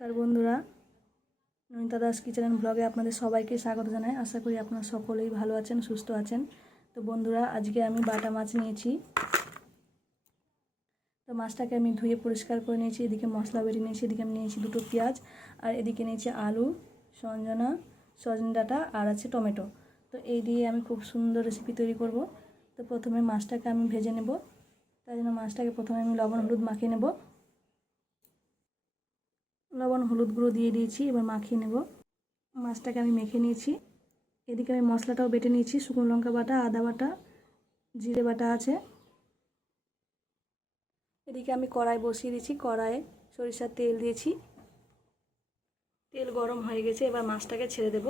নমস্কার বন্ধুরা, Namita Das kitchen and ব্লগে আপনাদের সবাইকে স্বাগত জানাই। আশা করি আপনারা সকলেই ভালো আছেন, সুস্থ আছেন। তো বন্ধুরা, আজকে আমি বাটা মাছ নিয়েছি। তো মাছটাকে আমি ধুয়ে পরিষ্কার করে নিয়েছি। এদিকে মশলা বেটে নিয়েছি, এদিকে আমি নিয়েছি দুটো পেঁয়াজ, আর এদিকে নিয়েছি আলু, সজনে ডাঁটা, আর আছে টমেটো। তো এই দিয়ে আমি খুব সুন্দর রেসিপি তৈরি করব। তো প্রথমে মাছটাকে আমি ভেজে নেব। তাই জন্য মাছটাকে প্রথমে আমি লবণ হলুদ মাখিয়ে নেব। লবণ হলুদ গুঁড়ো দিয়ে দিয়েছি, এবার মাখিয়ে নেব। মাছটাকে আমি মেখে নিয়েছি। এদিকে আমি মশলাটাও বেটে নিয়েছি, শুকনো লঙ্কা বাটা, আদা বাটা, জিরে বাটা আছে। এদিকে আমি কড়াই বসিয়ে দিয়েছি, কড়াইয়ে সরিষার তেল দিয়েছি। তেল গরম হয়ে গেছে, এবার মাছটাকে ছেড়ে দেব।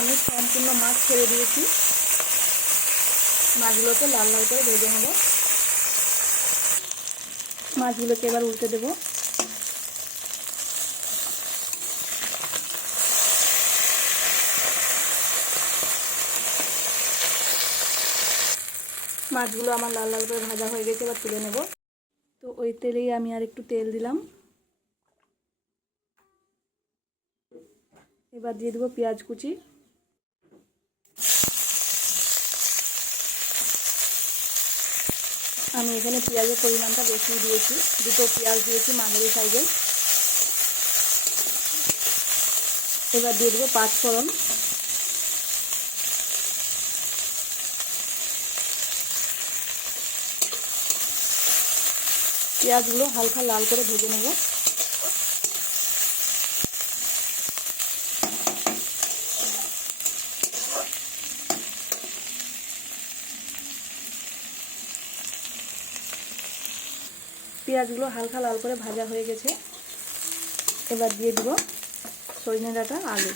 আমি সম্পূর্ণ মাছ ছেড়ে দিয়েছি। মাছগুলোকে লাল লাল করে ভেজে নেব। মাছগুলোকে এবার উল্টে দেব। মাছগুলো আমার লাল লাল করে ভাজা হয়ে গেছে, এবার তুলে নেব। তো ওই তেলেই আমি আর একটু তেল দিলাম। এবার দিয়ে দেবো পেঁয়াজ কুচি। আমি এখানে পেঁয়াজের পরিমাণটা বেশি দিয়েছি, দুটো পেঁয়াজ দিয়েছি মাঝারি সাইজের। এবার দিয়ে দেবো 5 ফোড়ন। পেঁয়াজগুলো হালকা লাল করে ভেজে নেব। পেঁয়াজগুলো হালকা লাল করে ভাজা হয়ে গেছে। এবার দিয়ে দেবো সজনে ডাঁটা, আলু।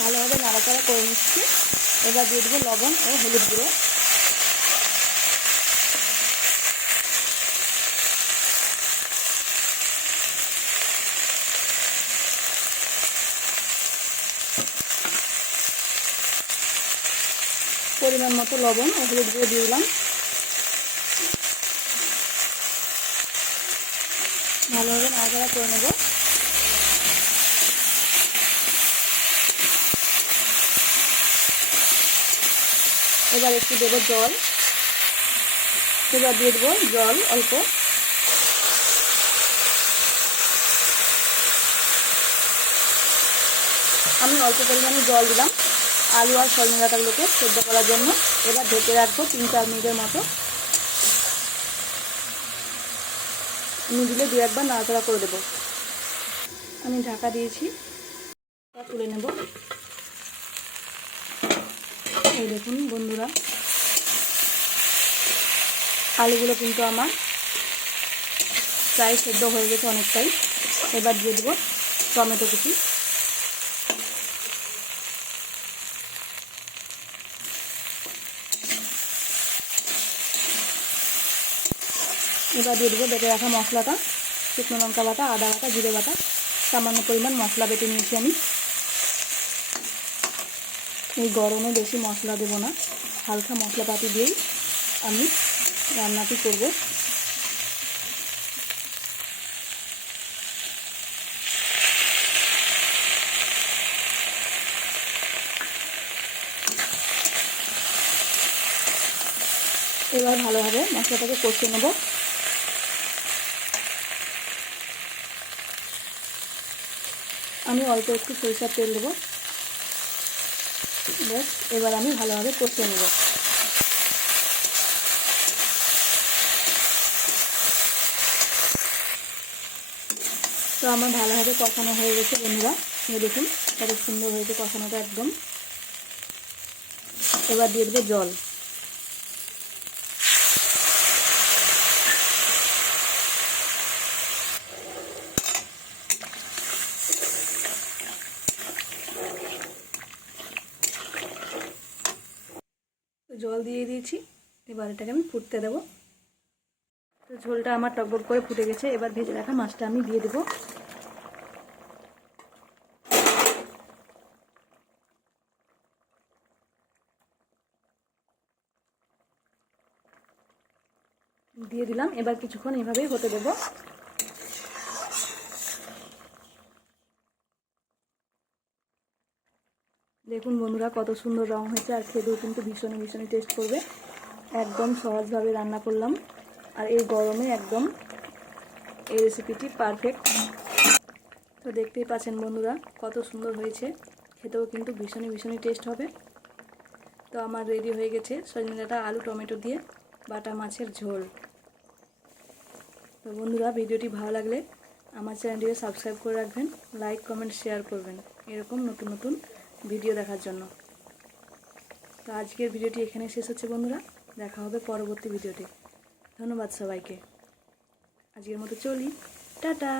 ভালোভাবে নাড়াচাড়া করে নিচ্ছি। এবার দিয়ে দেবো লবণ ও হলুদ গুঁড়ো। পরিমাণ মতো লবণ ও হলুদ গুঁড়ো দিয়ে দিলাম। ভালোভাবে নাড়াচাড়া করে নেব। এবার একটু দেবো জল। এবার দিয়ে দেবো জল অল্প। আমি অল্প পরিমাণে জল দিলাম আলু আর সজনে ডাঁটাগুলোকে সেদ্ধ করার জন্য। এবার ঢেকে রাখবো 3-4 মিনিটের মতো। মিডিলে 2-1 বার নাড়াচাড়া করে দেবো। আমি ঢাকা দিয়েছি, তুলে নেব। এই দেখুন বন্ধুরা, আলুগুলো কিন্তু আমার প্রায় সেদ্ধ হয়ে গেছে অনেকটাই। এবার দিয়ে দেবো টমেটো কুচি। এবার দিয়ে দেবো বেটে রাখা মশলাটা, শুকনো লঙ্কা বাটা, আদা বাটা, জিরে বাটা, সামান্য পরিমাণ মশলা বেটে নিয়েছি আমি। এই গরমে বেশি মশলা দেবো না, হালকা মশলাপাতি দিয়েই আমি রান্নাটি করব। এবার ভালোভাবে মশলাটাকে কষিয়ে নেব। আমি অল্প একটু সরিষার তেল দেবো। ব্যাস, এবার আমি ভালোভাবে কষিয়ে নেব। তো আমার ভালোভাবে কষানো হয়ে গেছে বন্ধুরা। দেখুন কত সুন্দর হয়েছে কষানোটা একদম। এবার দিয়ে দেবো জল। জল দিয়ে দিয়েছি, এবার এটাকে আমি ফুটতে দেবো। তো ঝোলটা আমার টকবক করে ফুটে গেছে, এবার ভেজে রাখা মাছটা আমি দিয়ে দেবো। দিয়ে দিলাম, এবার কিছুক্ষণ এভাবেই হতে দেবো। দেখুন বন্ধুরা কত সুন্দর রং হয়েছে, আর খেতেও কিন্তু ভীষণই ভীষণই টেস্ট করবে। একদম সহজভাবে রান্না করলাম, আর এই গরমে একদম এই রেসিপিটি পারফেক্ট। তো দেখতেই পাচ্ছেন বন্ধুরা কত সুন্দর হয়েছে, খেতেও কিন্তু ভীষণই ভীষণই টেস্ট হবে। তো আমার রেডি হয়ে গেছে সজনে ডাঁটা আলু টমেটো দিয়ে বাটা মাছের ঝোল। তো বন্ধুরা ভিডিওটি ভালো লাগলে আমার চ্যানেলটিকে সাবস্ক্রাইব করে রাখবেন, লাইক কমেন্ট শেয়ার করবেন এরকম নতুন নতুন ভিডিও দেখার জন্য। তো আজকের ভিডিওটি এখানে শেষ হচ্ছে বন্ধুরা, দেখা হবে পরবর্তী ভিডিওতে। ধন্যবাদ সবাইকে, আজকের মতো চলি, টাটা।